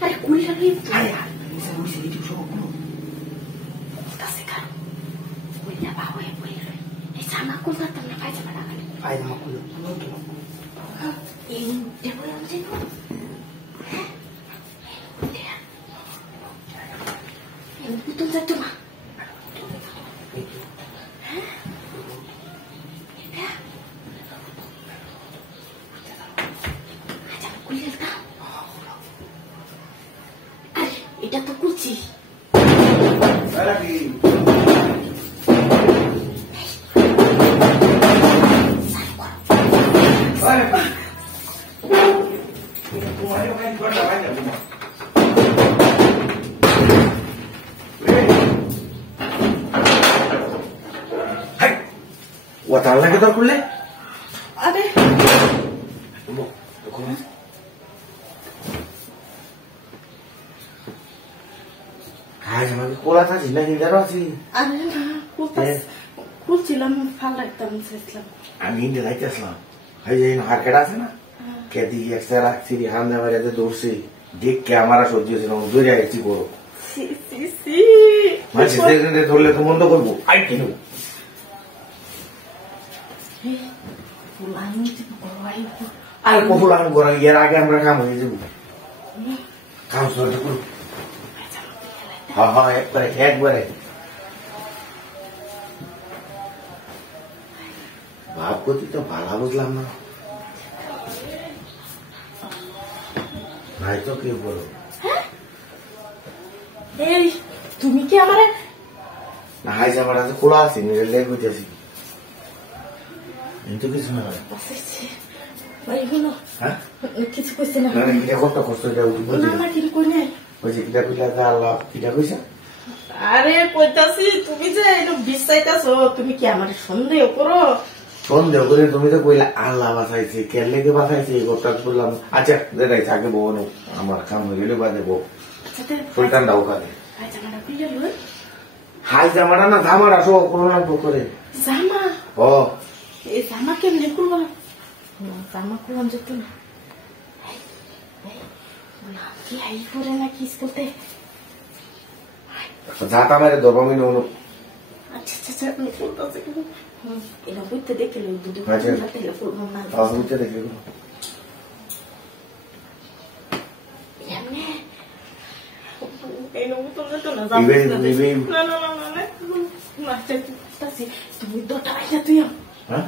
Aरे kuliah itu. Ayah, ini saya bisa hidup sama kulo. Kasih kan. Kuliah bawa ya kuliah. Sama aku datang nak aja mana kan. Ayah sama kulo. Ini dia boleh macam tu. Dia. Ini betul satu mah. Ida tu kunci. Saya lagi. Saya lagi. Rumahnya main keluar banyak rumah. Hai. Watala kita kulle? Ada. Tunggu. Tunggu. কোলা থাকি না কিন্তু আছি আরে না কুলছিলাম ফালাইতাম সেসলাম আমি India যাইতেছিলাম এই যে market আছে না কেদি একটা রাখছি হামনে বাড়িতে দৌড়ছি দেখে আমার সহ্য হয়েছিল দৌড়ে আসছি বড় মানে ধরলে তো বন্ধ করবো আই কিনবো আর কফুলাম করা এর আগে আমরা কাম হয়ে যাবো কাম শুরু করবো হ্যাঁ হ্যাঁ একবারে ভাব গতি তো ভালো বুঝলাম না নাই তো কি বলো এই তুমি কি আমারে না হাই জামার আছে খোলা আছে নিজের লেগ হইতেছি কিন্তু কিছু না ভাই হলো হ্যাঁ কিছু কইছে না না এটা কত কষ্ট এটা উঠবো না না কি কই না ওই যে কিটা কইলা আল্লাহ কিটা কইছা আরে কইতাছি তুমি যে এলো বিশ্বাইতাছো তুমি কি আমারে সন্দেহ করো সন্দেহ করে তুমি তো কইলা আল্লাহ বাঁচাইছে কেন লেগে বাঁচাইছে এই কথা বললাম আচ্ছা দেখাই আগে বউনো আমার কাম হইলে বাদে বউ সুলতান দাও কাজে হাই জামাটা না জামাটা সব কোনো না করে জামা ও এই জামা কেমনে করবো জামা করলাম যেত না কি আই করে না কিস করতে যাতা মারে দবামি নো আচ্ছা আচ্ছা আমি করতেছি এটা বুঝতে দেখলে দুটো করবো না বুঝতে দেখলে এমনি এই নতুন নতুন না না না না না তুমি দোটা আইলা তুই হ্যাঁ